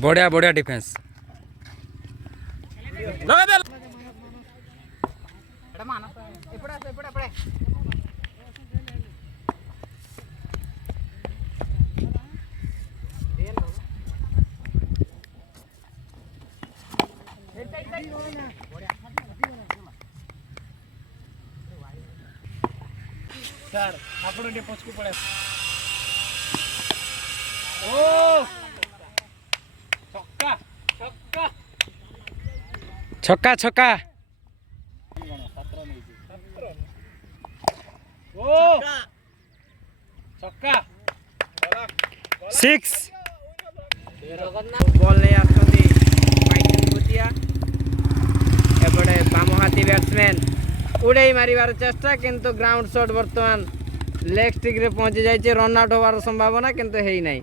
बढ़िया बढ़िया डिफेंस लगा दे सर आपण टे पछकू पड़े ओ छक्का छक्का छक्का छक्का ओ छक्का 6 बॉल नहीं आसती माइकल भूतिया एपटे बाम हाथी बैट्समैन उड़े मारिबार चेष्टा किंतु ग्राउंड शॉट बर्तमान लेग स्टिक रे पहुंची जाइए रन आउट होवार संभावना किंतु है ही नहीं।